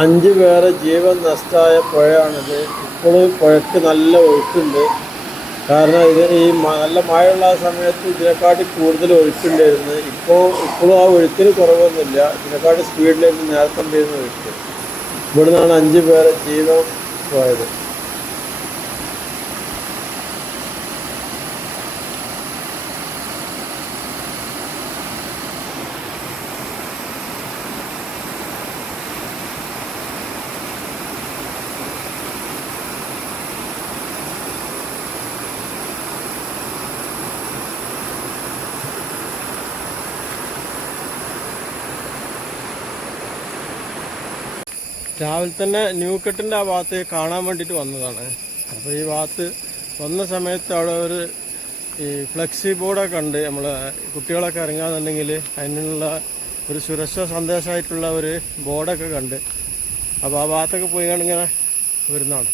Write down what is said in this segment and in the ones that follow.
അഞ്ച് പേരെ ജീവൻ നഷ്ടമായ പുഴയാണിത്. ഇപ്പോഴും പുഴയ്ക്ക് നല്ല ഒഴുക്കുണ്ട്. കാരണം ഇത് ഈ നല്ല മഴയുള്ള സമയത്ത് ഇതിനെക്കാട്ടി കൂടുതൽ ഒഴുക്കുണ്ടായിരുന്നു. ഇപ്പോൾ ഇപ്പോഴും ആ ഒഴുക്കിന് കുറവൊന്നുമില്ല. ഇതിനെക്കാട്ടി സ്പീഡിലേക്ക് നേരത്തെ ഉണ്ടായിരുന്ന ഒഴുക്ക്. ഇവിടുന്നാണ് അഞ്ച് പേരെ ജീവൻ പോയത്. രാവിലെ തന്നെ ന്യൂ കെട്ടിന്റെ ആ ഭാഗത്ത് കാണാൻ വേണ്ടിയിട്ട് വന്നതാണ്. അപ്പോൾ ഈ ഭാഗത്ത് വന്ന സമയത്ത് അവിടെ ഒരു ഈ ഫ്ലെക്സി ബോർഡൊക്കെ ഉണ്ട്. നമ്മൾ കുട്ടികളൊക്കെ ഇറങ്ങാന്നുണ്ടെങ്കിൽ അതിനുള്ള ഒരു സുരക്ഷാ സന്ദേശമായിട്ടുള്ള ഒരു ബോർഡൊക്കെ കണ്ട്. അപ്പോൾ ആ ഭാഗത്തൊക്കെ പോയി കണ്ടിങ്ങനെ വരുന്നതാണ്.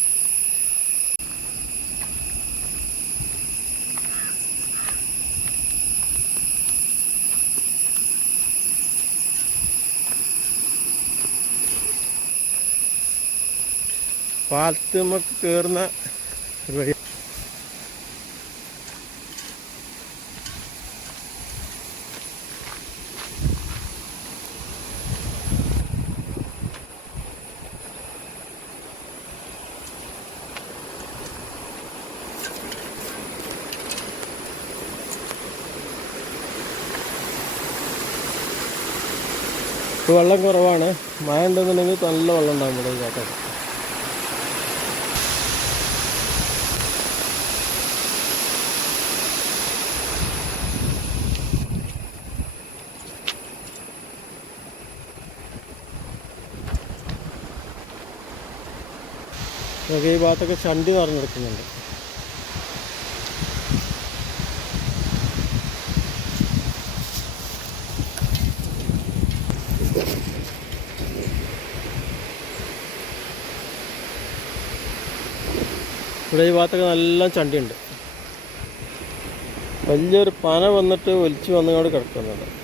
പാലത്തുമ്മക്ക് കയറുന്ന ഒരു വെള്ളം കുറവാണ്. മഴ ഉണ്ടെന്നുണ്ടെങ്കിൽ നല്ല വെള്ളം ഉണ്ടാകും ഇവിടെ ഈ ഈ ഭാഗത്തൊക്കെ ചണ്ടി നിറഞ്ഞെടുക്കുന്നുണ്ട്. ഇവിടെ ഈ ഭാഗത്തൊക്കെ നല്ല ചണ്ടിയുണ്ട്. വലിയൊരു പന വന്നിട്ട് ഒലിച്ച് വന്നുകൊണ്ട് കിടക്കുന്നുണ്ട്.